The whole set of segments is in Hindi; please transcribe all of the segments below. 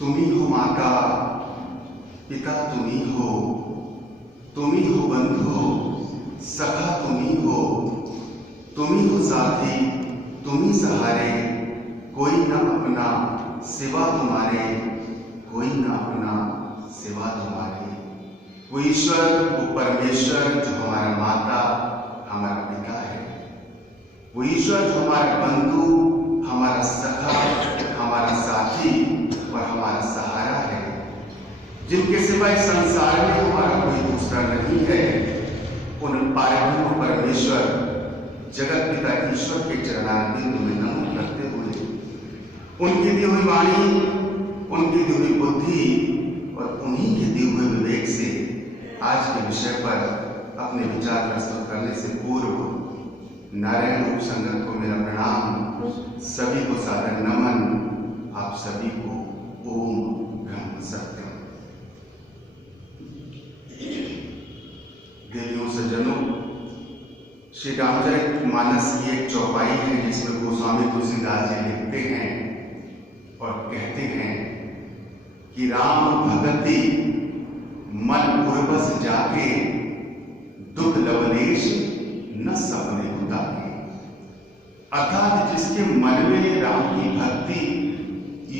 तुम ही हो माता पिता, तुम ही हो बंधु सखा, तुम ही हो साथी, तुम ही सहारे, कोई न अपना सिवा तुम्हारे, कोई न अपना सिवा तुम्हारे। वो ईश्वर, वो परमेश्वर जो हमारा माता, हमारा पिता है, वो ईश्वर जो हमारा बंधु, हमारा सखा, हमारा साथी और हमारा सहारा है, जिनके सिवा इस संसार में हमारा कोई दूसरा नहीं है। उन पारब्रह्म परमेश्वर जगत पिता ईश्वर के चरणारविंद में नमन करते हुए उनकी दी हुई वाणी, उनकी दी हुई बुद्धि और उन्हीं के दिए हुए विवेक से आज के विषय पर अपने विचार प्रस्तुत करने से पूर्व नारायण रूप संगत को मेरा प्रणाम, सभी को सादर नमन, आप सभी को ओम ब्रह्म सत्यम। देवियों सज्जनों, श्री रामचरितमानस की एक चौपाई है जिसमें गोस्वामी तुलसीदास जी लिखते हैं और कहते हैं कि राम भगति मन पूर्वस जाके, दुख लवलेश न सपने उताके। अर्थात जिसके मन में राम की भक्ति,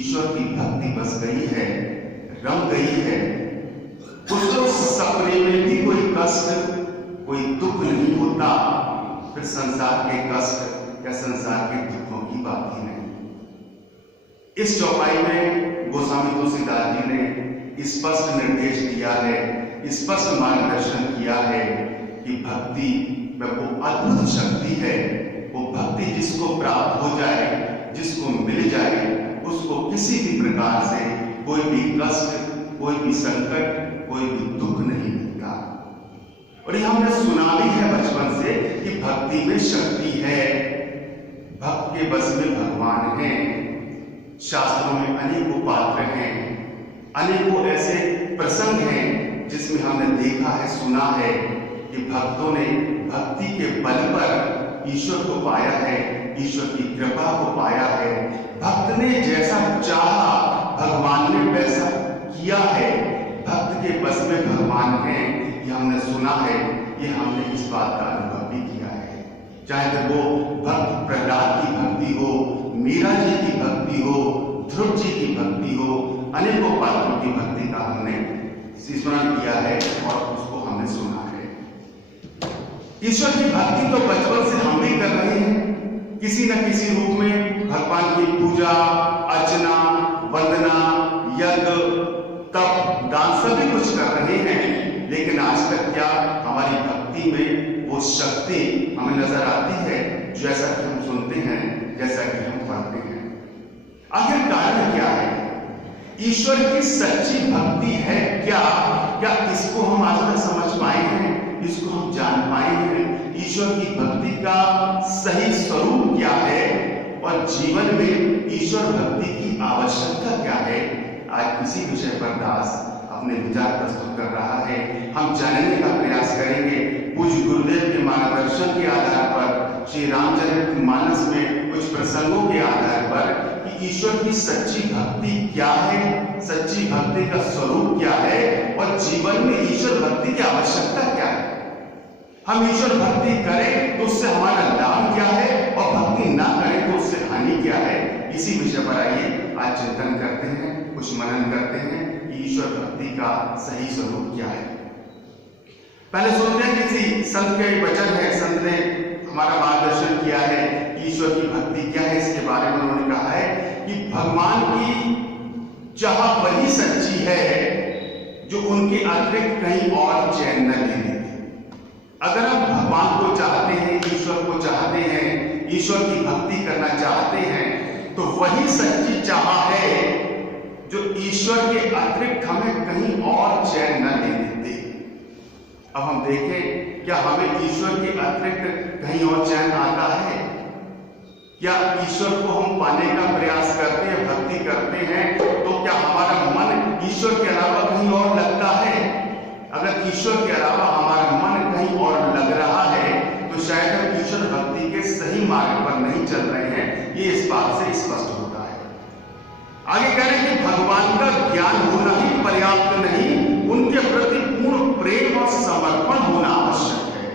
ईश्वर की भक्ति बस गई है, रम गई है, उसको सपने में भी कोई कष्ट, कोई दुख नहीं होता। फिर संसार के कष्ट या संसार के दुखों की बात ही नहीं। इस चौपाई में गोस्वामी तुलसीदास जी ने स्पष्ट निर्देश दिया है, स्पष्ट मार्गदर्शन किया है कि भक्ति में वो अद्भुत शक्ति है। वो भक्ति जिसको प्राप्त हो जाए, जिसको मिल जाए, उसको किसी भी प्रकार से कोई भी कष्ट, कोई भी संकट, कोई भी दुख नहीं मिलता। और ये हमने सुना भी है बचपन से कि भक्ति में शक्ति है, भक्त के बस में भगवान है। शास्त्रों में अनेकों पात्र हैं, अनेकों ऐसे प्रसंग हैं जिसमें हमने देखा है, सुना है कि भक्तों ने भक्ति के बल पर ईश्वर को पाया है, ईश्वर की कृपा को पाया है। भक्त ने जैसा चाहा भगवान ने वैसा किया है। भक्त के बस में भगवान है, ये हमने सुना है, ये हमने इस बात का अनुभव भी किया है। चाहे वो भक्त प्रहलाद की भक्ति हो, मीरा जी की भक्ति हो, ध्रुव जी की भक्ति हो, अनेकों पात्रों की भक्ति का हमने स्मरण किया है और उसको हमने सुना है। ईश्वर की भक्ति तो बचपन से हम भी कर रहे हैं, किसी न किसी रूप में भगवान की पूजा, अर्चना, वंदना, यज्ञ, तप, दान सभी कुछ कर रहे हैं। लेकिन आज तक क्या हमारी भक्ति में वो शक्ति हमें नजर आती है जैसा कि हम सुनते हैं, जैसा कि हम पढ़ते हैं? आखिर कारण क्या है? ईश्वर की सच्ची भक्ति है क्या? क्या इसको हम आज तक समझ पाए हैं? इसको हम जान पाए हैं? ईश्वर की भक्ति का सही स्वरूप क्या है और जीवन में ईश्वर भक्ति की आवश्यकता क्या है? आज इसी विषय पर दास अपने विचार प्रस्तुत कर रहा है। हम जानने का प्रयास करेंगे पूज्य गुरुदेव के मार्गदर्शन के आधार पर, श्री रामचरितमानस में कुछ प्रसंगों के आधार पर कि ईश्वर की सच्ची भक्ति क्या है, सच्ची भक्ति का स्वरूप क्या है और जीवन में ईश्वर भक्ति की आवश्यकता क्या है। हम ईश्वर भक्ति करें तो उससे हमारा लाभ क्या है और भक्ति ना करें तो उससे हानि क्या है। इसी विषय पर आइए आज चिंतन करते हैं, कुछ मनन करते हैं कि ईश्वर भक्ति का सही स्वरूप क्या है। पहले सुनते हैं किसी संत के वचन है, संत ने हमारा मार्गदर्शन किया है कि ईश्वर की भक्ति क्या है। इसके बारे में उन्होंने कहा है कि भगवान की चाह वही सच्ची है जो उनके अतिरिक्त कहीं और चैन न लेती। अगर हम भगवान को चाहते हैं, ईश्वर को चाहते हैं, ईश्वर की भक्ति करना चाहते हैं, तो वही सच्ची चाह है जो ईश्वर के अतिरिक्त हमें कहीं और चैन न लेने देते। अब हम देखें, क्या हमें ईश्वर के अतिरिक्त कहीं और चैन आता है? क्या ईश्वर को हम पाने का प्रयास करते हैं, भक्ति करते हैं, तो क्या हमारा मन ईश्वर के अलावा कहीं और लगता है? अगर ईश्वर के अलावा हमारा मन कहीं और लग रहा है तो शायद हम ईश्वर भक्ति के सही मार्ग पर नहीं चल रहे हैं। ये इस बात से स्पष्ट होता है। आगे कह रहे हैं कि भगवान का ज्ञान होना ही पर्याप्त नहीं, उनके प्रति पूर्ण प्रेम और समर्पण होना आवश्यक है।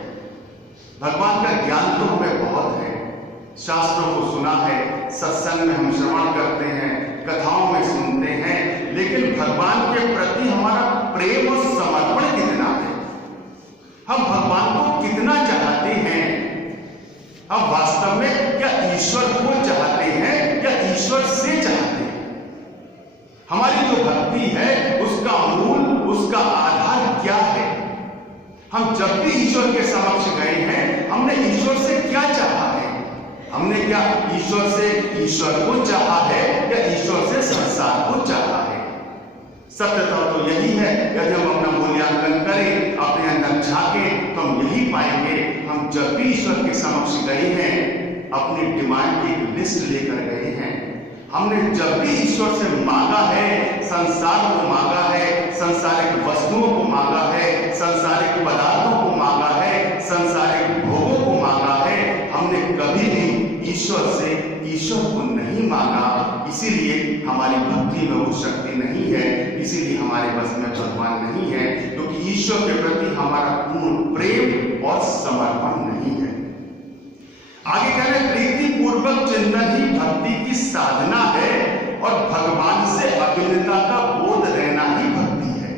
भगवान का ज्ञान तो हमें बहुत है, शास्त्रों को सुना है, सत्संग में हम श्रवण करते हैं, कथाओं में सुनते हैं, लेकिन भगवान के प्रति हमारा प्रेम और समर्पण कितना है? हम भगवान को कितना चाहते हैं? हम वास्तव में क्या ईश्वर को चाहते हैं या ईश्वर से चाहते हैं? हमारी जो भक्ति है उसका मूल, उसका आधार क्या है? हम जब भी ईश्वर के समक्ष गए हैं, हमने ईश्वर से क्या चाहा है? हमने क्या ईश्वर से ईश्वर को चाहा है या ईश्वर से संसार को चाहा है? सत्यता तो यही है। यदि हम अपना मूल्यांकन करें, अपने अंदर झांकें, तो हम यही पाएंगे, हम जब भी ईश्वर के समक्ष गए हैं, अपनी डिमांड की एक लिस्ट लेकर गए हैं। हमने जब भी ईश्वर से मांगा है, संसार को मांगा है, संसारिक वस्तुओं को मांगा है, संसारिक पदार्थों को मांगा है, संसारिक भोगों को मांगा है, हमने कभी भी ईश्वर से ईश्वर को नहीं मांगा। इसीलिए हमारी भक्ति में वो शक्ति नहीं है, इसीलिए हमारे बस में भगवान नहीं है, क्योंकि ईश्वर के प्रति हमारा पूर्ण प्रेम और समर्पण नहीं है। आगे कह रहे प्रीति पूर्वक चिंतन ही भक्ति की साधना है और भगवान से अभिन्नता का बोध रहना ही भक्ति है।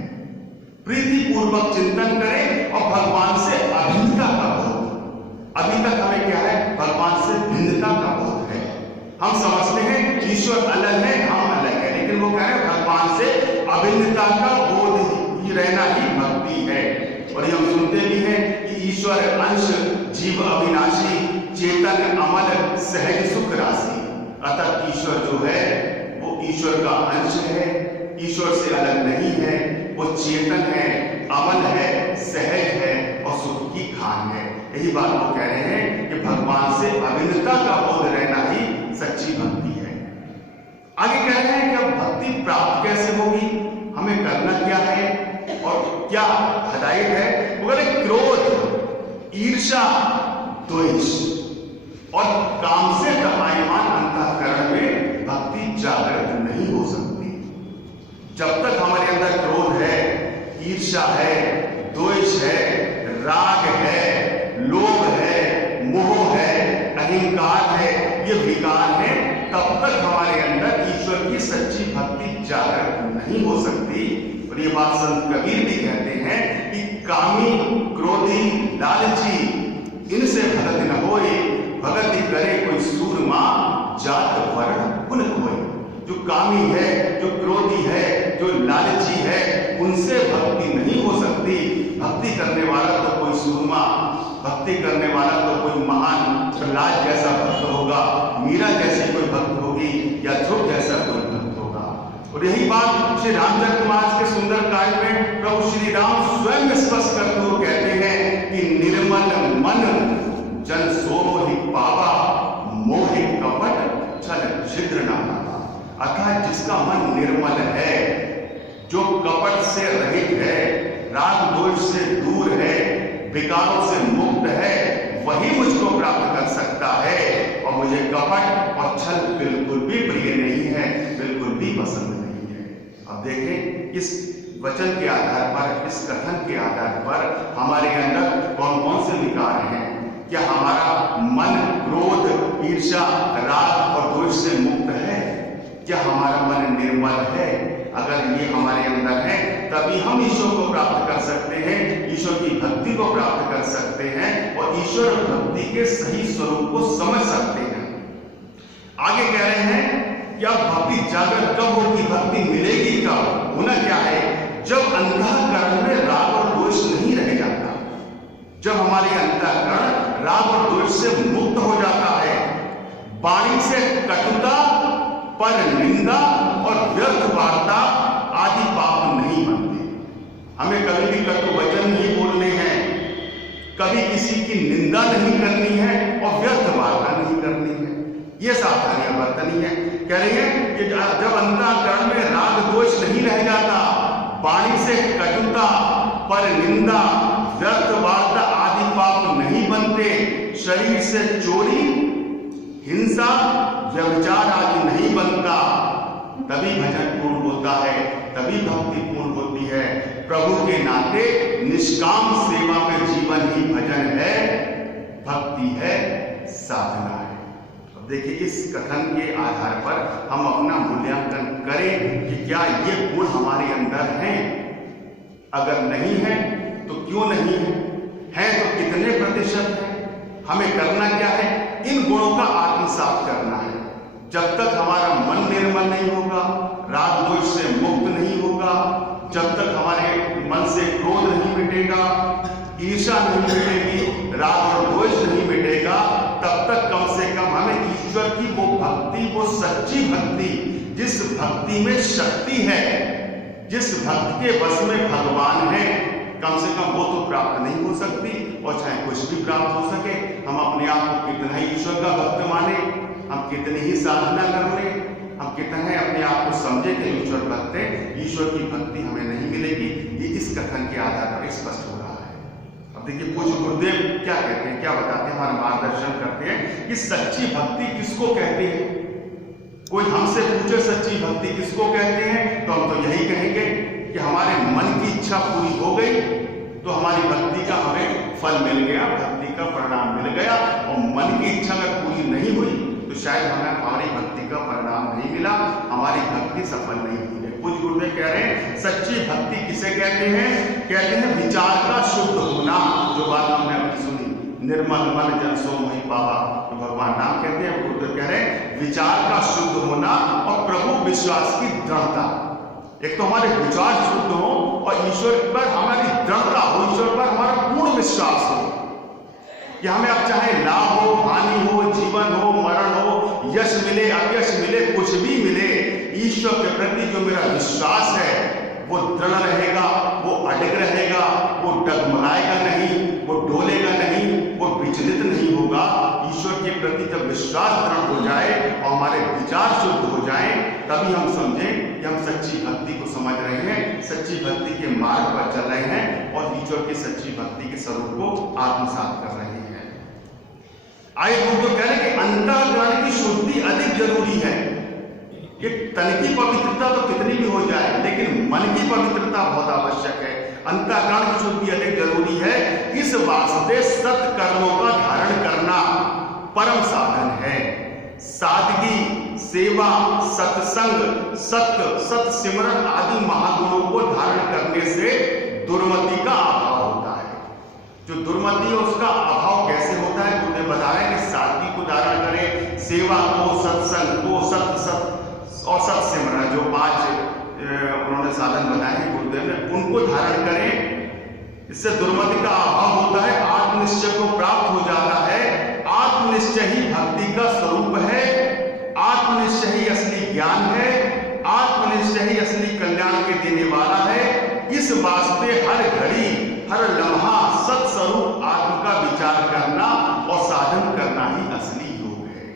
प्रीति पूर्वक चिंतन करें और भगवान से अभिन्नता का बोध। अभी तक हमें क्या है? भगवान से भिन्नता का बोध है। हम समझते हैं ईश्वर अलग है, हम अलग है, लेकिन वो कह रहे हैं भगवान से अभिन्नता का बोध ही रहना ही भक्ति है। और ये हम सुनते भी हैं कि ईश्वर अंश, जीव अविनाशी, चेतन अमल, सहज सुख राशि। अतः ईश्वर जो है वो ईश्वर का अंश है, ईश्वर से अलग नहीं है, वो चेतन है, अमल है, सहज है और सुख की खान है। यही बात वो कह रहे हैं कि भगवान से अभिन्नता का बोध रहना ही सच्ची भक्ति है। आगे कह रहे हैं कि अब भक्ति प्राप्त कैसे होगी, हमें करना क्या है और क्या हदायत है? वो कह रहे क्रोध, ईर्ष्या, द्वेष और काम से तपायमान अंतःकरण में भक्ति जागृत नहीं हो सकती। जब तक हमारे अंदर क्रोध है, ईर्ष्या है, द्वेष है, राग है, लोभ है, मोह है, अहंकार है, ये विकार है, तब तक हमारे अंदर ईश्वर की सच्ची भक्ति जागृत नहीं हो सकती। और ये बात संत कबीर भी कहते हैं कि कामी, क्रोधी, लालची, इनसे भगत न होए, भगति करे कोई सूरमा, जात वर्ण कुल खोए। जो कामी है, जो क्रोधी है, जो लालची है, उनसे भक्ति नहीं हो सकती। भक्ति करने वाला तो कोई सूरमा, भक्ति करने वाला तो कोई महान प्रहलाद जैसा भक्त होगा, मीरा जैसी कोई भक्त होगी या ध्रुव जैसा कोई भक्त होगा। और यही बात श्री रामचरितमानस के सुंदर कांड में प्रभु श्री राम स्वयं स्पष्ट करते हुए कहते हैं कि निर्मल मन जन सो मोहि पावा, मोहि कपट छल छिद्र न पावा। अर्थात जिसका मन निर्मल है, जो कपट से रहित है, राग द्वेष से दूर है, विकारों से मुक्त है, वही मुझको प्राप्त कर सकता है। और मुझे कपट और छल बिल्कुल भी प्रिय नहीं है, बिल्कुल भी पसंद नहीं है। अब देखें इस वचन के आधार पर, इस कथन के आधार पर हमारे अंदर कौन कौन से विकार हैं। क्या हमारा मन क्रोध, ईर्ष्या, राग और द्वेष से मुक्त है? क्या हमारा मन निर्मल है? अगर ये हमारे अंदर है, तभी हम ईश्वर को प्राप्त कर सकते हैं, ईश्वर की भक्ति को प्राप्त कर सकते हैं और ईश्वर भक्ति के सही स्वरूप को समझ सकते हैं। आगे कह रहे हैं कि अब भक्ति जागृत कब होगी, भक्ति मिलेगी कब? होना क्या है? जब अंतःकरण में राग और द्वेष नहीं रह जाता, जब हमारी अंतःकरण राग और द्वेष से मुक्त हो जाता है, वाणी से कटुता, पर निंदा और व्यर्थ वार्ता आदि पाप नहीं बनते। हमें कभी भी कटु वचन नहीं बोलने हैं, कभी किसी की निंदा नहीं करनी है और व्यर्थ वार्ता नहीं करनी है। ये सावधानियां बरतनी है। कह रही है कि जब अंतःकरण में राग द्वेष नहीं रह जाता, वाणी से कटुता, पर निंदा, व्यर्थ वार्ता आदि पाप नहीं बनते, शरीर से चोरी, हिंसा, व्यभिचार आदि नहीं बनता, तभी भजन पूर्ण होता होता है तभी भक्ति पूर्ण होती है। प्रभु के नाते निष्काम सेवा में जीवन ही भजन है, भक्ति है, साधना है। अब देखिए, इस कथन के आधार पर हम अपना मूल्यांकन करें कि क्या ये गुण हमारे अंदर हैं। अगर नहीं है तो क्यों नहीं है तो कितने प्रतिशत है। हमें करना क्या है, इन गुणों का आत्मसात करना है। जब तक हमारा मन निर्मल नहीं होगा, राग द्वेष से मुक्त नहीं होगा, जब तक हमारे मन से क्रोध नहीं मिटेगा, ईर्ष्या नहीं मिटेगी, राग और द्वेष नहीं मिटेगा, तब तक कम से कम हमें ईश्वर की वो भक्ति, वो सच्ची भक्ति, जिस भक्ति में शक्ति है, जिस भक्त के बस में भगवान है, कम से कम वो तो प्राप्त नहीं हो सकती। और चाहे कुछ भी प्राप्त हो सके, हम अपने आप को कितना ही ईश्वर का भक्त माने, हम कितनी ही साधना कर ले, हम कितना है अपने आप को समझे कि ईश्वर भक्त है, ईश्वर की भक्ति हमें नहीं मिलेगी। ये इस कथन के आधार पर स्पष्ट हो रहा है। अब देखिए, पूज्य गुरुदेव क्या कहते हैं, क्या बताते हैं, हमारा मार्गदर्शन करते हैं कि सच्ची भक्ति किसको कहते हैं। कोई हमसे पूछे सच्ची भक्ति किसको कहते हैं, तो हम तो यही कहेंगे कि हमारे मन की इच्छा पूरी हो गई तो हमारी भक्ति का हमें फल मिल गया, भक्ति का परिणाम मिल गया। और मन की इच्छा अगर पूरी नहीं हुई तो शायद हमें हमारी भक्ति का परिणाम नहीं मिला, हमारी भक्ति सफल नहीं हुई है। कुछ गुरुदेव कह रहे हैं सच्ची भक्ति किसे कहते हैं, कहते हैं विचार का शुद्ध होना। जो बात हमने अभी सुनी, निर्मल मन जन सो मोहि पावा, तो भगवान नाम कहते हैं। गुरुदेव कह रहे हैं विचार का शुद्ध होना और प्रभु विश्वास की दृढ़ता। एक तो हमारे विचार शुद्ध हो और ईश्वर पर हमारी दृढ़ता हो, ईश्वर पर हमारा पूर्ण विश्वास हो कि हमें अब चाहे लाभ हो, हानि हो, जीवन हो, मरण हो, यश मिले, अयश मिले, कुछ भी मिले, ईश्वर के प्रति जो मेरा विश्वास है वो दृढ़ रहेगा, वो अडिग रहेगा, वो डगमगाएगा नहीं, वो डोलेगा नहीं, वो विचलित नहीं होगा। ईश्वर के प्रति जब विश्वास दृढ़ हो जाए और हमारे विचार शुद्ध हो जाए, तभी हम समझें कि हम सच्ची भक्ति को समझ रहे हैं, सच्ची भक्ति के मार्ग पर चल रहे हैं और ईश्वर की सच्ची भक्ति के स्वरूप को आत्मसात कर रहे हैं। आइए गुरु कह रहे कि अंतःकरण की शुद्धि अधिक जरूरी है। ये तन की पवित्रता तो कितनी भी हो जाए, लेकिन मन की पवित्रता बहुत आवश्यक है। अंतःकरण की शुद्धि अधिक जरूरी है। इस वास्ते सत्कर्मों का धारण करना परम साधन है। सादगी, सेवा, सत्संग, सत्य, सत सिमरन आदि महागुणों को धारण करने से दुर्मति का अभाव होता है। जो दुर्मति है उसका अभाव कैसे होता है, गुरुदेव बता रहे हैं कि सादगी को धारण करें, सेवा को, सत्संग को, सत और सत सिमरन, जो 5 उन्होंने साधन बताए हैं गुरुदेव ने, उनको धारण करें। इससे दुर्मति का अभाव होता है, आत्मनिश्चय को प्राप्त हो जाता है। आत्मनिश्चय ही भक्ति का स्वरूप है, आत्मनिश्चय ही असली ज्ञान है, आत्मनिश्चय ही असली कल्याण के देने वाला है। इस वास्ते हर घड़ी, हर लम्हा सत्स्वरूप आत्म का विचार करना और साधन करना ही असली योग है।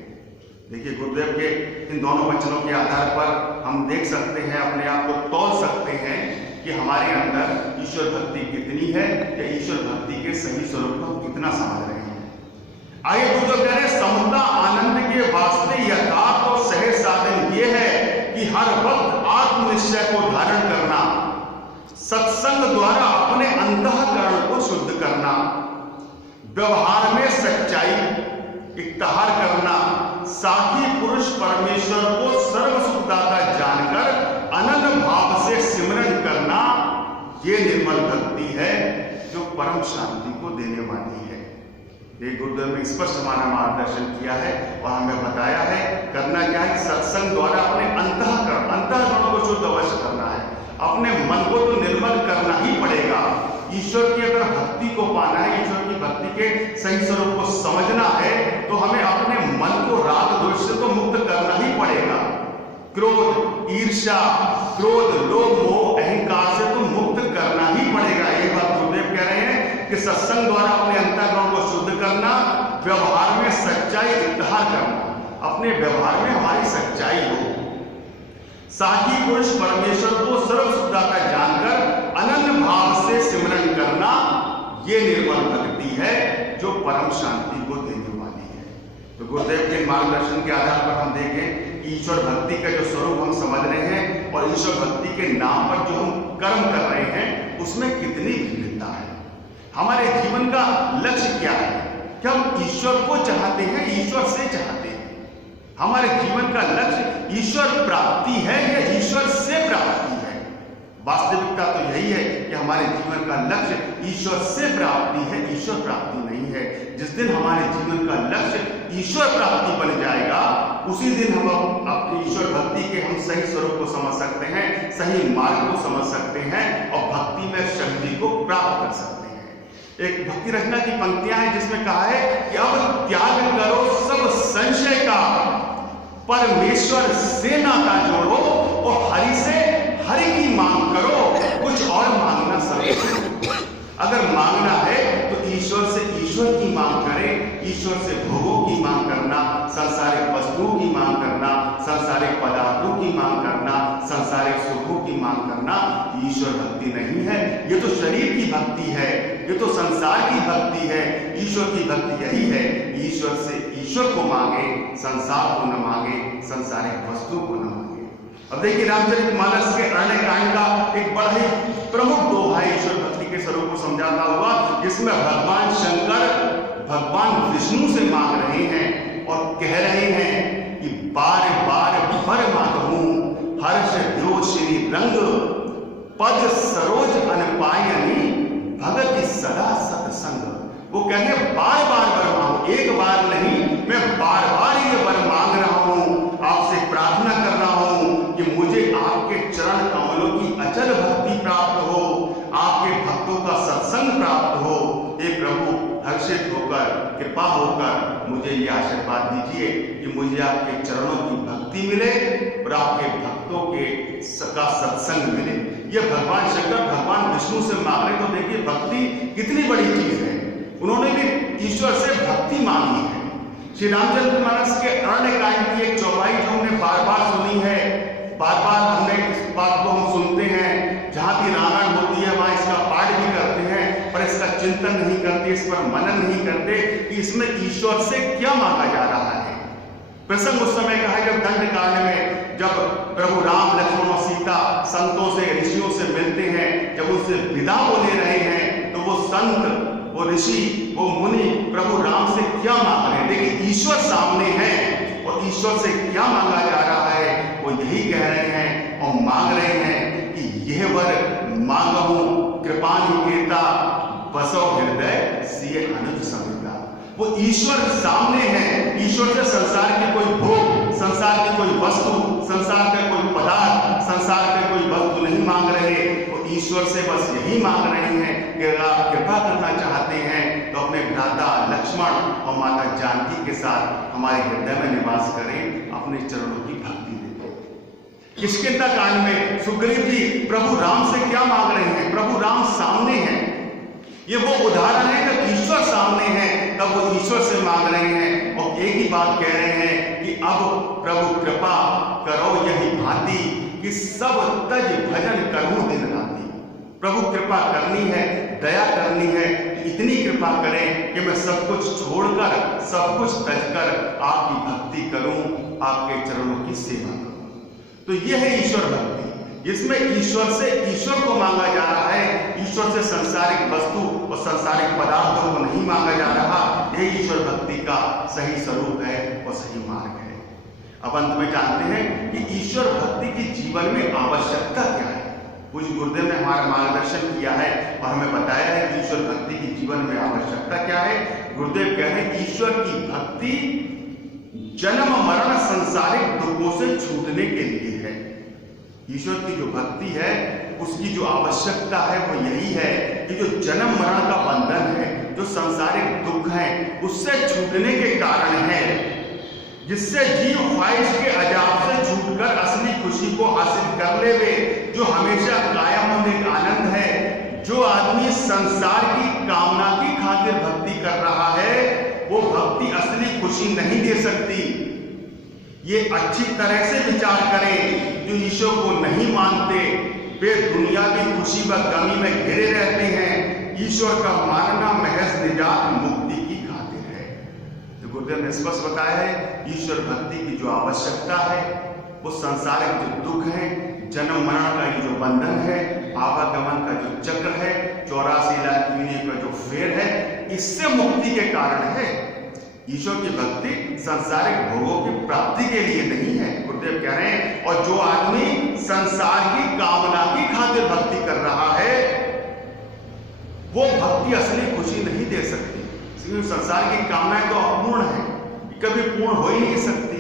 देखिए, गुरुदेव के इन दोनों वचनों के आधार पर हम देख सकते हैं, अपने आप को तौल सकते हैं कि हमारे अंदर ईश्वर भक्ति कितनी है या ईश्वर भक्ति के सही स्वरूप को कितना समझ रहे हैं। आइए गुरुदेव कह रहे हैं समता आनंद के वास्ते यथार्थ और सहज साधन ये है कि हर वक्त आत्मनिश्चय को धारण करना, सत्संग द्वारा अपने अंतःकरण को शुद्ध करना, व्यवहार में सच्चाई इख्तियार करना, साखी पुरुष परमेश्वर को सर्व सुखदाता जानकर अनन्य भाव से सिमरन करना, ये निर्मल भक्ति है जो परम शांति को देने वाली है। ये गुरुदेव ने स्पष्ट हमारा मार्गदर्शन किया है और हमें बताया है करना क्या है। सत्संग द्वारा अपने अंतःकरण को शुद्ध अवश्य करना है, अपने मन को तो निर्मल करना ही पड़ेगा। ईश्वर की अगर भक्ति को पाना है, ईश्वर की भक्ति के सही स्वरूप को समझना है, तो हमें अपने मन को राग द्वेष से तो मुक्त करना ही पड़ेगा। क्रोध, ईर्ष्या, क्रोध, लोभ, मोह, अहंकार से तो मुक्त करना ही पड़ेगा। ये बात गुरुदेव कह रहे हैं कि सत्संग द्वारा अपने अंतःकरण को शुद्ध करना, व्यवहार में सच्चाई इख्तियार करना, अपने व्यवहार में हमारी सच्चाई हो, साखी पुरुष परमेश्वर को सर्व सुखदाता जानकर अनन्य भाव से सिमरन करना, ये निर्मल भक्ति है जो परम शांति को देने वाली है। तो गुरुदेव के मार्गदर्शन के आधार पर हम देखें ईश्वर भक्ति का जो स्वरूप हम समझ रहे हैं और ईश्वर भक्ति के नाम पर जो हम कर्म कर रहे हैं उसमें कितनी भिन्नता है। हमारे जीवन का लक्ष्य क्या है? क्या हम ईश्वर को चाहते हैं, ईश्वर से चाहते हैं? हमारे जीवन का लक्ष्य ईश्वर प्राप्ति है या ईश्वर से प्राप्ति है? वास्तविकता तो यही है कि हमारे जीवन का लक्ष्य ईश्वर से प्राप्ति है, ईश्वर प्राप्ति नहीं है। जिस दिन हमारे जीवन का लक्ष्य ईश्वर प्राप्ति बन जाएगा, उसी दिन हम अपनी ईश्वर भक्ति के हम सही स्वरूप को समझ सकते हैं, सही मार्ग को समझ सकते हैं और भक्ति में शक्ति को प्राप्त कर सकते हैं। एक भक्ति रचना की पंक्तियां हैं जिसमें कहा है कि अब त्याग करो सब संशय का, परमेश्वर से नाता जोड़ो और हरि से हरि की मांग करो, कुछ और मांगना सब। अगर मांगना है तो ईश्वर से ईश्वर की मांग करें, ईश्वर से भोगों की मांग करना, सांसारिक वस्तुओं की मांग करना, सांसारिक पदार्थों की मांग करना, सांसारिक सुखों की मांग करना ईश्वर भक्ति नहीं है। ये तो शरीर की भक्ति है, ये तो संसार की भक्ति है। ईश्वर की भक्ति यही है, ईश्वर से ईश्वर को मांगे, संसार को न मांगे, सांसारिक वस्तुओं को न मांगे। अब देखिए रामचरितमानस के अरण्यकांड का एक बड़ा ही प्रमुख दोहा है ईश्वर भक्ति के स्वरूप को समझाता हुआ, जिसमें भगवान शंकर भगवान विष्णु से मांग रहे हैं और कह रहे हैं कि बार बार भर मांगहूं हर्ष द्यो श्री रंग, पद सरोज अनपायनी भगत सदा सत्संग। वो कह रहे बार बार वर मांगो, एक बार नहीं, मैं बार बार ये वर मांग रहा हूं, आपसे प्रार्थना कर रहा हूं कि मुझे आपके चरण कमलों की अचल भक्ति प्राप्त हो, आपके भक्तों का सत्संग प्राप्त हो। हे प्रभु, हर्षित होकर कृपा होकर मुझे ये आशीर्वाद दीजिए कि मुझे आपके चरणों की भक्ति मिले और आपके भक्तों के का सत्संग मिले। ये भगवान शंकर भगवान विष्णु से मांग रहे। तो देखिए भक्ति कितनी बड़ी चीज है, उन्होंने भी ईश्वर से भक्ति मांगी है। श्री रामचरितमानस के अरण्यकांड की एक चौपाई जो हमने बार बार सुनी है, बार बार हमने इस बात को हम सुनते हैं, जहां भी रामायण होती है वहां इसका पाठ भी करते हैं, पर इसका चिंतन नहीं करते, इस पर मनन नहीं करते कि इसमें ईश्वर से क्या मांगा जा रहा है। प्रसंग उस समय का है जब दंडकांड में जब प्रभु राम लक्ष्मण और सीता संतों से ऋषियों से मिलते हैं, जब उनसे विदा वो ले रहे हैं, तो वो संत, वो ऋषि, वो मुनि प्रभु राम से क्या मांग रहे हैं। देखिए ईश्वर सामने है और ईश्वर से क्या मांगा जा रहा है, वो यही कह रहे हैं और मांग रहे हैं कि यह वर मांगहूं कृपा निकेता, बसो हृदय सिए अनुज समिता। वो ईश्वर सामने है, ईश्वर से संसार के कोई भोग, संसार की कोई वस्तु, संसार का कोई पदार्थ, संसार के कोई वस्तु नहीं मांग रहे। वो ईश्वर से बस यही मांग रहे हैं कि अगर आप कृपा करना चाहते हैं तो अपने भ्राता लक्ष्मण और माता जानकी के साथ हमारे हृदय में निवास करें, अपने चरणों की भक्ति दें। किष्किंधा कांड में सुग्रीव जी प्रभु राम से क्या मांग रहे हैं? प्रभु राम सामने हैं। ये वो उदाहरण है जब ईश्वर सामने है तब वो ईश्वर से मांग रहे हैं और एक ही बात कह रहे हैं कि अब प्रभु कृपा करो यही भांति कि सब तज भजन करूं दिन राति। प्रभु कृपा करनी है, दया करनी है, इतनी कृपा करें कि मैं सब कुछ छोड़कर, सब कुछ तजकर आपकी भक्ति करूं, आपके चरणों की सेवा करूं। तो यह है ईश्वर भक्ति, जिसमें ईश्वर से ईश्वर को मांगा जा रहा है, ईश्वर से संसारिक वस्तु और संसारिक पदार्थों को नहीं मांगा जा रहा। यह ईश्वर भक्ति का सही स्वरूप है और सही मार्ग है। अब अंत में जानते हैं कि ईश्वर भक्ति की जीवन में आवश्यकता क्या है। कुछ गुरुदेव ने हमारा मार्गदर्शन किया है और हमें बताया है कि ईश्वर भक्ति की जीवन में आवश्यकता क्या है। गुरुदेव कह रहे हैं ईश्वर की भक्ति जन्म मरण संसारिक दुखों से छूटने के लिए है। ईश्वर की जो भक्ति है उसकी जो आवश्यकता है वो यही है कि जो जन्म मरण का बंधन है, जो सांसारिक दुख है, उससे छूटने के कारण है, जिससे जीव ख्वाहिश के अजाब से छूटकर असली खुशी को हासिल कर लेवे, जो हमेशा कायम एक आनंद है। जो आदमी संसार की कामना की खातिर भक्ति कर रहा है वो भक्ति असली खुशी नहीं दे सकती। ये अच्छी तरह से विचार करें, जो ईश्वर को नहीं मानते वे दुनियावी खुशी व गमी में घिरे रहते हैं। ईश्वर का मानना महज निजात मुक्ति की खातिर है। तो गुरुदेव ने स्पष्ट बताया है ईश्वर भक्ति की जो आवश्यकता है वो संसारिक जो दुख है, जन्म मरण का ये जो बंधन है, आवागमन का जो चक्र है, 84 लाख योनियों का जो फेर है, इससे मुक्ति के कारण है। ईश्वर की भक्ति संसारिक भोगों की प्राप्ति के लिए नहीं है, गुरुदेव कह रहे हैं। और जो आदमी संसार की कामना की खातिर भक्ति कर रहा है, वो भक्ति असली खुशी नहीं दे सकती। संसार की कामनाएं तो अपूर्ण है, कभी पूर्ण हो ही नहीं सकती।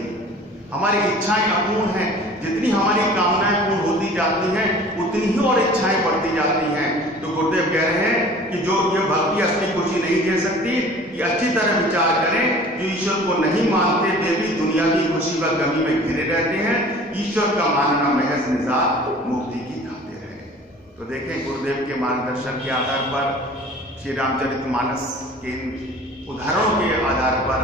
हमारी इच्छाएं अपूर्ण हैं, जितनी हमारी कामनाएं पूर्ण होती जाती हैं उतनी ही और इच्छाएं बढ़ती जाती हैं। तो गुरुदेव कह रहे हैं कि जो ये भक्ति असली खुशी नहीं दे सकती, ये अच्छी तरह विचार करें। जो ईश्वर को नहीं मानते वे भी दुनिया की खुशी व गमी में घिरे रहते हैं। ईश्वर का मानना महज निजात मुक्ति की खातिर है। तो देखें, गुरुदेव के मार्गदर्शन के आधार पर, श्री रामचरितमानस के उदाहरणों के आधार पर,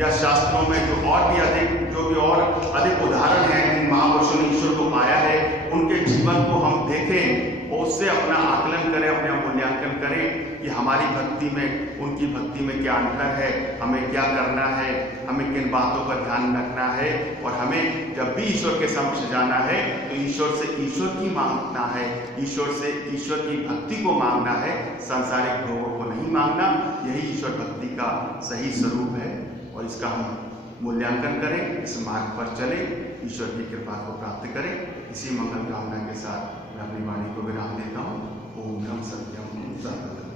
या शास्त्रों में जो भी और अधिक उदाहरण हैं जिन महापुरुषों ने ईश्वर को पाया है, उनके जीवन को हम देखें और उससे अपना आकलन करें, अपना मूल्यांकन करें कि हमारी भक्ति में उनकी भक्ति में क्या अंतर है, हमें क्या करना है, हमें किन बातों पर ध्यान रखना है। और हमें जब भी ईश्वर के समक्ष जाना है तो ईश्वर से ईश्वर की मांगना है, ईश्वर से ईश्वर की भक्ति को मांगना है, सांसारिक भोगों को नहीं मांगना। यही ईश्वर भक्ति का सही स्वरूप है और इसका हम मूल्यांकन करें, इस मार्ग पर चलें, ईश्वर की कृपा को प्राप्त करें। इसी मंगल कामना के साथ मैं अपनी वाणी को विराम देता हूँ। ओम नमः सत्यम सत्यम।